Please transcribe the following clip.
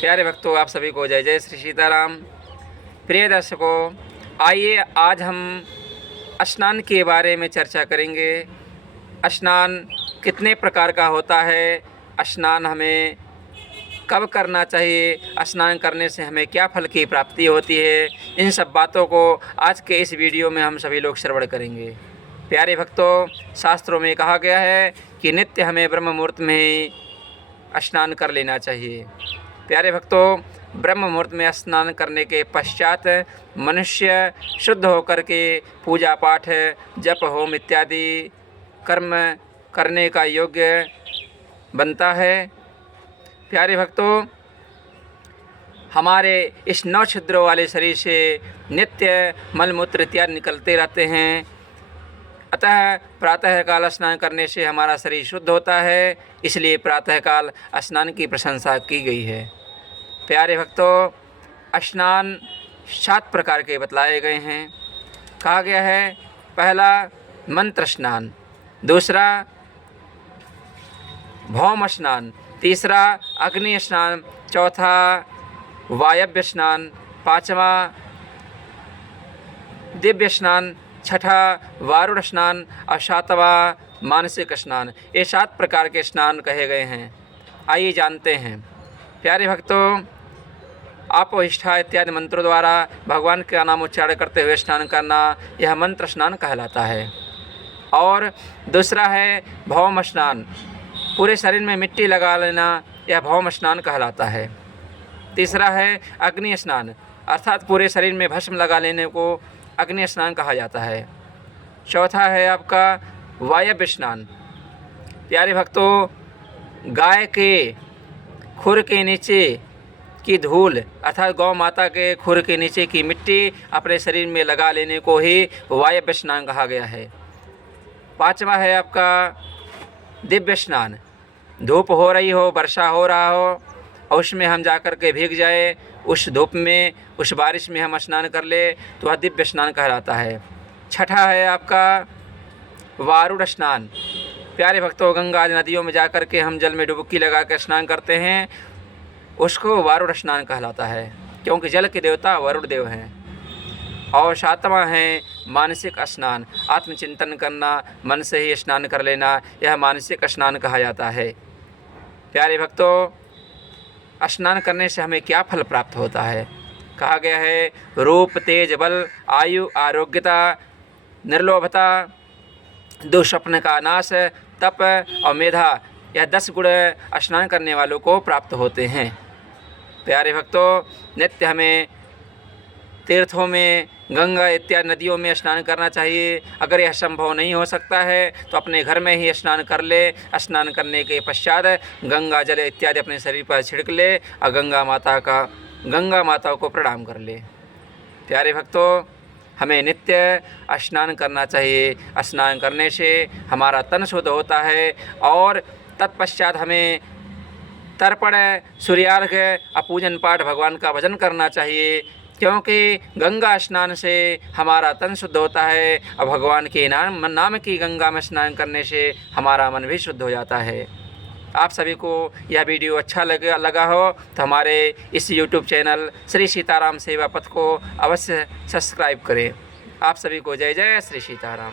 प्यारे भक्तों, आप सभी को जय जय श्री सीताराम। प्रिय दर्शकों, आइए आज हम स्नान के बारे में चर्चा करेंगे। स्नान कितने प्रकार का होता है, स्नान हमें कब करना चाहिए, स्नान करने से हमें क्या फल की प्राप्ति होती है, इन सब बातों को आज के इस वीडियो में हम सभी लोग श्रवण करेंगे। प्यारे भक्तों, शास्त्रों में कहा गया है कि नित्य हमें ब्रह्म मुहूर्त में ही स्नान कर लेना चाहिए। प्यारे भक्तों, ब्रह्म मुहूर्त में स्नान करने के पश्चात मनुष्य शुद्ध होकर के पूजा पाठ, जप, होम इत्यादि कर्म करने का योग्य बनता है। प्यारे भक्तों, हमारे इस 9 छिद्रों वाले शरीर से नित्य मलमूत्र इत्यादि निकलते रहते हैं। अतः प्रातःकाल स्नान करने से हमारा शरीर शुद्ध होता है, इसलिए प्रातःकाल स्नान की प्रशंसा की गई है। प्यारे भक्तों, स्नान 7 प्रकार के बतलाए गए हैं। कहा गया है, पहला मंत्र स्नान, दूसरा भौम स्नान, तीसरा अग्नि स्नान, चौथा वायव्य स्नान, पाँचवा दिव्य स्नान, छठा वारुण स्नान और सातवां मानसिक स्नान। ये 7 प्रकार के स्नान कहे गए हैं। आइए जानते हैं। प्यारे भक्तों, आपोहिष्ठा इत्यादि मंत्रों द्वारा भगवान का नाम उच्चारण करते हुए स्नान करना, यह मंत्र स्नान कहलाता है। और दूसरा है भौम स्नान, पूरे शरीर में मिट्टी लगा लेना, यह भौम स्नान कहलाता है। तीसरा है अग्नि स्नान, अर्थात पूरे शरीर में भस्म लगा लेने को अग्नि स्नान कहा जाता है। चौथा है आपका वायव्य स्नान। प्यारे भक्तों, गाय के खुर के नीचे की धूल अर्थात गौ माता के खुर के नीचे की मिट्टी अपने शरीर में लगा लेने को ही वायव्य स्नान कहा गया है। पांचवा है आपका दिव्य स्नान, धूप हो रही हो, वर्षा हो रहा हो और उसमें हम जाकर के भीग जाए, उस धूप में, उस बारिश में हम स्नान कर ले तो वह दिव्य स्नान कहलाता है। छठा है आपका वारुण स्नान। प्यारे भक्तों, गंगा आदि नदियों में जाकर के हम जल में डुबकी लगा कर स्नान करते हैं, उसको वारुण स्नान कहलाता है, क्योंकि जल के देवता वरुण देव हैं। और सातवां है मानसिक स्नान, आत्मचिंतन करना, मन से ही स्नान कर लेना, यह मानसिक स्नान कहा जाता है। प्यारे भक्तों, स्नान करने से हमें क्या फल प्राप्त होता है? कहा गया है, रूप, तेज, बल, आयु, आरोग्यता, निर्लोभता, दुःस्वप्न का नाश, तप और मेधा, यह 10 गुण स्नान करने वालों को प्राप्त होते हैं। प्यारे भक्तों, नित्य हमें तीर्थों में, गंगा इत्यादि नदियों में स्नान करना चाहिए। अगर यह संभव नहीं हो सकता है तो अपने घर में ही स्नान कर ले। स्नान करने के पश्चात गंगा जल इत्यादि अपने शरीर पर छिड़क ले और गंगा माता को प्रणाम कर ले। प्यारे भक्तों, हमें नित्य स्नान करना चाहिए। स्नान करने से हमारा तन शुद्ध होता है और तत्पश्चात हमें तर्पण, सूर्यार्घ्य और पूजन पाठ, भगवान का भजन करना चाहिए, क्योंकि गंगा स्नान से हमारा तन शुद्ध होता है और भगवान के नाम की गंगा में स्नान करने से हमारा मन भी शुद्ध हो जाता है। आप सभी को यह वीडियो अच्छा लगा हो तो हमारे इस YouTube चैनल श्री सीताराम सेवा पथ को अवश्य सब्सक्राइब करें। आप सभी को जय जय श्री सीताराम।